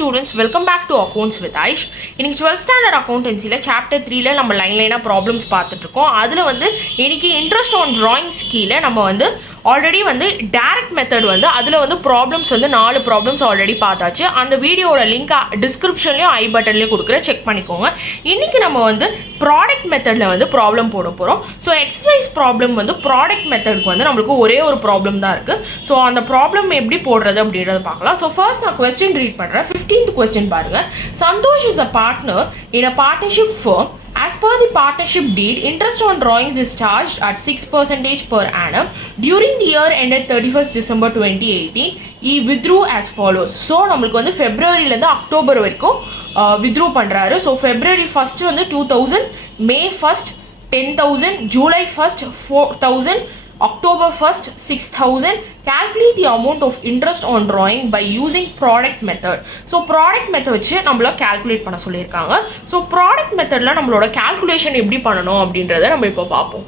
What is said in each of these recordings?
students, welcome back to Accounts with Aish. இன்னைக்கு 12th standard accountancyல chapter 3ல நம்ம லைனா problems பார்த்துட்டு இருக்கோம். அதுல வந்து இன்னைக்கு இன்ட்ரெஸ்ட் ஆன் drawings கீழ நம்ம வந்து ஆல்ரெடி வந்து டைரக்ட் மெத்தட் வந்து அதுல வந்து ப்ராப்ளம்ஸ் வந்து 4 ப்ராப்ளம்ஸ் ஆல்ரெடி பார்த்தாச்சு. அந்த வீடியோவோட லிங்க் டிஸ்கிரிப்ஷன்லயும் ஐ பட்டன்லயும் கொடுக்குறேன், செக் பண்ணிக்கோங்க. இன்னைக்கு நம்ம வந்து ப்ராடக்ட் மெத்தட்ல வந்து ப்ராப்ளம் போட போறோம். ஸோ எக்ஸசைஸ் ப்ராப்ளம் வந்து ப்ராடக்ட் மெத்தடுக்கு வந்து நம்மளுக்கு ஒரே ஒரு ப்ராப்ளம் தான் இருக்கு. ஸோ அந்த ப்ராப்ளம் எப்படி போடுறது அப்படின்றத பார்க்கலாம். ஸோ ஃபர்ஸ்ட் நான் கொஸ்டின் ரீட் பண்றேன். 15th கொஸ்டின் பாருங்க. Santhosh is a partner in a partnership firm. As per the partnership deed, interest on drawings is charged at 6% per annum. During the year ended 31st December 2018, he withdrew as follows. So நம்மளுக்கு வந்து ஃபெப்ரவரியிலேருந்து October வரைக்கும் withdrew பண்ணுறாரு. So February first வந்து 2000, மே first 10,000, July first 4,000, October 1st 6,000. Calculate the amount of interest on drawing by using product method. So product method வச்சு நம்மள calculate பண்ண சொல்லியிருக்காங்க. So product methodல நம்மளோட calculation எப்படி பண்ணணும் அப்படின்றத நம்ம இப்போ பார்ப்போம்.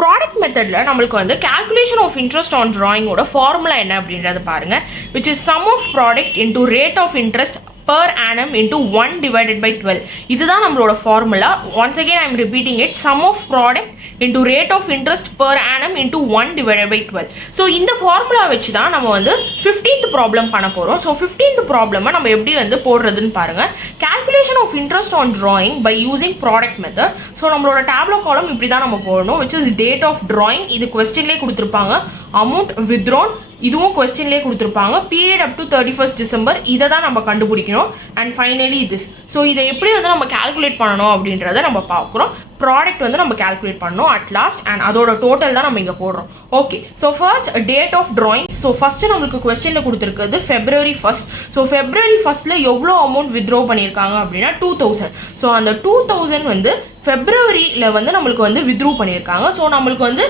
ப்ராடக்ட் மெத்தடில் நம்மளுக்கு வந்து calculation of interest on drawing ஓட ஃபார்முலா என்ன அப்படின்றத பாருங்க, which is sum of product into rate of interest per annum into 1 divided by 12. இதுதான் நம்மளோட formula. once again I am repeating it, sum of product into rate of interest per annum into 1 divided by 12. So இந்த formula வச்சு தான் நம்ம வந்து 15th problem பண்ண போகிறோம். So 15th ப்ராப்ளமை நம்ம எப்படி வந்து போடுறதுன்னு பாருங்க. calculation of interest on drawing by using product method. So நம்மளோட டேப்லோ காலம் இப்படி தான் நம்ம போடணும், which is date of drawing, இது கொஸ்டின்லேயே கொடுத்துருப்பாங்க. amount withdrawn, இதுவும் கொஸ்டின்லேயே கொடுத்துருப்பாங்க. Period up to 31st December, இதை தான் நம்ம கண்டுபிடிக்கணும். And finally this. ஸோ இதை எப்படி வந்து நம்ம கால்குலேட் பண்ணணும் அப்படின்றத நம்ம பார்க்குறோம். ப்ராடக்ட் வந்து நம்ம கால்குலேட் பண்ணணும் அட் லாஸ்ட், அண்ட் அதோட டோட்டல் தான் நம்ம இங்கே போடுறோம். Okay, so first date of drawings. So first நம்மளுக்கு கொஸ்டினில் கொடுத்துருக்குது ஃபெப்ரவரி ஃபர்ஸ்ட். ஸோ ஃபெப்ரவரி ஃபர்ஸ்ட்ல எவ்வளோ அமௌண்ட் வித்ட்ரா பண்ணியிருக்காங்க அப்படின்னா 2000. ஸோ அந்த 2000 வந்து ஃபெப்ரவரியில் வந்து நம்மளுக்கு வந்து வித்ட்ரூ பண்ணியிருக்காங்க. ஸோ நம்மளுக்கு வந்து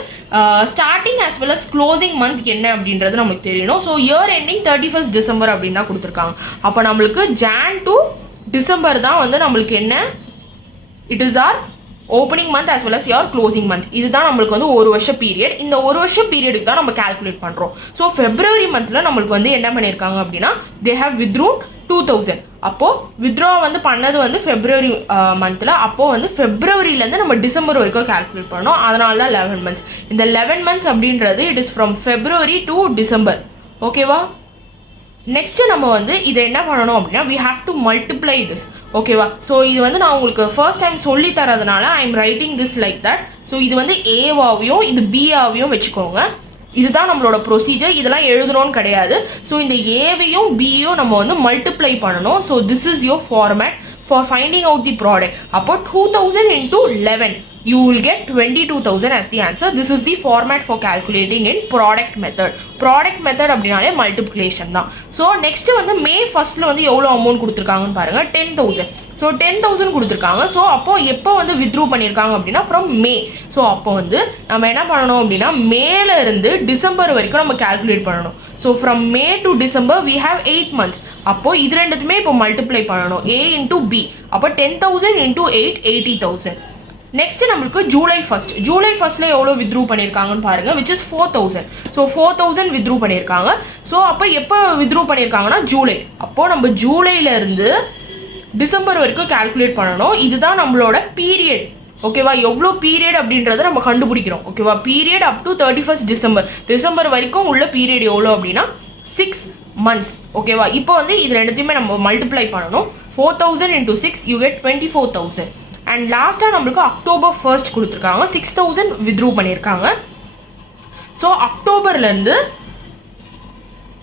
starting as well as closing month என்ன அப்படின்றது நமக்கு தெரியணும். So year ending 31st December அப்படின்னு தான் கொடுத்துருக்காங்க. அப்போ நம்மளுக்கு ஜான் டு டிசம்பர் தான் வந்து நம்மளுக்கு என்ன, it is R opening month as well as your closing month. இதுதான் நம்மளுக்கு வந்து ஒரு வருஷ பீரியட். இந்த ஒரு வருஷ பீரியடுக்கு தான் நம்ம கால்குலேட் பண்ணுறோம். ஸோ ஃபெப்ரவரி மந்த்தில் நம்மளுக்கு வந்து என்ன பண்ணியிருக்காங்க அப்படின்னா they have withdrawn 2000. அப்போது வித்ட்ரா வந்து பண்ணது வந்து ஃபெப்ரவரி மந்தில். அப்போது வந்து ஃபெப்ரவரியிலேருந்து நம்ம டிசம்பர் வரைக்கும் கால்குலேட் பண்ணோம். அதனால தான் 11 months. இந்த 11 months அப்படின்றது it is from February to December. ஓகேவா? நெக்ஸ்ட்டு நம்ம வந்து இதை என்ன பண்ணணும் அப்படின்னா we have to multiply this. ஓகேவா? ஸோ இது வந்து நான் உங்களுக்கு ஃபர்ஸ்ட் டைம் சொல்லி தரதுனால I am writing this like that. So இது வந்து ஏவாவையும் இது பிஆவையும் வச்சுக்கோங்க. இதுதான் நம்மளோட ப்ரொசீஜர். இதெல்லாம் எழுதணும்னு கிடையாது. ஸோ இந்த ஏவையும் பியும் நம்ம வந்து மல்டிப்ளை பண்ணணும். So this is your format for finding out the product. அப்போ 2000 into 11, you will get 22,000 as the answer. This is the format for calculating in product method. Product method அப்படினாலே multiplication தான். So next வந்து மே ஃபர்ஸ்ட்ல வந்து எவ்வளோ amount கொடுத்துருக்காங்கன்னு பாருங்க, 10,000. So 10,000 கொடுத்துருக்காங்க. ஸோ அப்போ எப்போ வந்து வித்ட்ரூ பண்ணியிருக்காங்க அப்படின்னா ஃப்ரம் மே. ஸோ அப்போ வந்து நம்ம என்ன பண்ணணும் அப்படின்னா மேல இருந்து டிசம்பர் வரைக்கும் நம்ம கால்குலேட் பண்ணணும். So from May to December we have 8 months. அப்போது இது ரெண்டுத்துமே இப்போ மல்டிப்ளை பண்ணணும், ஏ இன்டூ பி. அப்போ 10,000 into 8, 80,000. நெக்ஸ்ட் நம்மளுக்கு ஜூலை ஃபர்ஸ்ட். ஜூலை ஃபர்ஸ்ட்ல எவ்வளோ வித்ட்ரூ பண்ணியிருக்காங்கன்னு பாருங்க, விச் இஸ் 4,000. ஸோ 4,000 வித்ட்ரூ பண்ணியிருக்காங்க. ஸோ அப்போ எப்போ வித்ட்ரூ பண்ணியிருக்காங்கன்னா ஜூலை. அப்போது நம்ம ஜூலையில இருந்து டிசம்பர் வரைக்கும் கால்குலேட் பண்ணணும். இதுதான் நம்மளோட பீரியட். ஓகேவா? எவ்வளோ பீரியட் அப்படின்றத நம்ம கண்டுபிடிக்கிறோம். ஓகேவா? Period up to 31st December. December வரைக்கும் உள்ள பீரியட் எவ்வளோ அப்படின்னா 6 months. ஓகேவா? இப்போ வந்து இது ரெண்டுத்தையுமே நம்ம மல்டிப்ளை பண்ணணும். 4,000 into 6, you get 24,000. அண்ட் லாஸ்ட்டாக நம்மளுக்கு அக்டோபர் 1st கொடுத்துருக்காங்க, 6,000 வித்ட்ரூ பண்ணியிருக்காங்க. ஸோ அக்டோபர்லேருந்து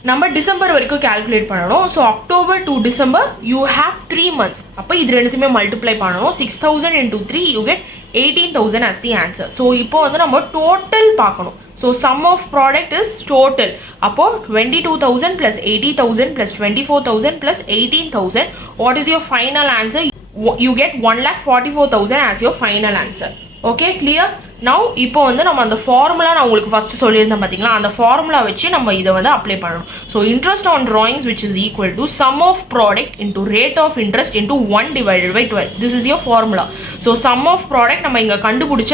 நம்ம டிசம்பர் வரைக்கும் கால்குலேட் பண்ணணும். So October to December you have 3 months. அப்போ இது ரெண்டுத்தையுமே மல்டிப்ளை பண்ணணும். 6,000 into 3, you get 18,000 as the answer. So இப்போ வந்து நம்ம டோட்டல் பார்க்கணும். So sum of product is total. அப்போது 22,000 plus 80,000 plus 24,000 plus 18,000. What is your final answer? You get 1,44,000 as your final answer. Okay, clear? Now இப்போ வந்து நம்ம அந்த formula நான் உங்களுக்கு ஃபர்ஸ்ட் சொல்லியிருந்தேன் பார்த்தீங்களா, அந்த ஃபார்முலா வச்சு நம்ம இதை வந்து அப்ளை பண்ணணும். So interest on drawings which is equal to sum of product into rate of interest into 1 divided by 12. This is your formula. So sum of product நம்ம இங்கே கண்டுபிடிச்ச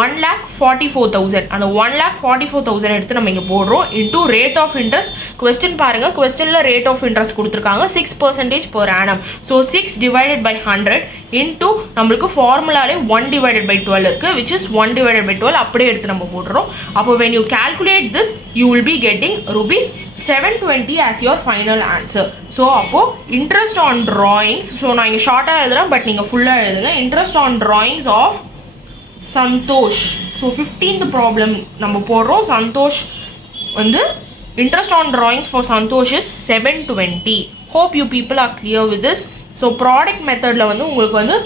1,44,000. அந்த 1,44,000 எடுத்து நம்ம இங்கே போடுறோம் into rate of interest. Question பாருங்க, கொஸ்டினில் ரேட் ஆஃப் இன்ட்ரெஸ்ட் கொடுத்துருக்காங்க 6% per annum. So 6 divided by 100 into நம்மளுக்கு ஃபார்முலாலே 1 divided by 12 இருக்குது, which is 1 divided by 12. அப்படியே எடுத்து நம்ம போடுறோம். அப்போ when you calculate this, you will be getting rupees 720 as your final answer. So அப்போது இன்ட்ரெஸ்ட் ஆன் drawings, ஸோ நான் இங்கே ஷார்ட்டாக எழுதுகிறேன், பட் நீங்கள் ஃபுல்லாக எழுதுங்க. Interest on drawings of Santhosh. So 15th problem நம்ம போடுறோம். சந்தோஷ் வந்து interest on drawings for Santhosh is 720. Hope you people are clear with this. So product மெத்தடில் வந்து உங்களுக்கு வந்து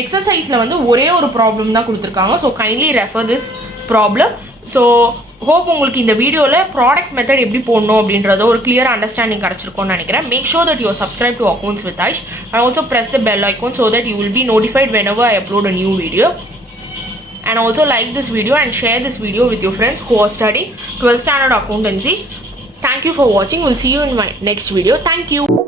எக்ஸசைஸில் வந்து ஒரே ஒரு ப்ராப்ளம் தான் கொடுத்துருக்காங்க. So kindly refer this problem. So hope உங்களுக்கு இந்த வீடியோவில் ப்ராடக்ட் மெத்தட் எப்படி போடணும் அப்படின்றத ஒரு கிளியர் அண்டர்ஸ்டாண்டிங் கிடச்சிருக்கும்னு நினைக்கிறேன். Make sure that you subscribe to accounts with Aish and also press the bell icon so that you will be notified whenever I upload a new video. And also like this video and share this video with your friends who are studying 12th standard accountancy. Thank you for watching. We'll see you in my next video. Thank you.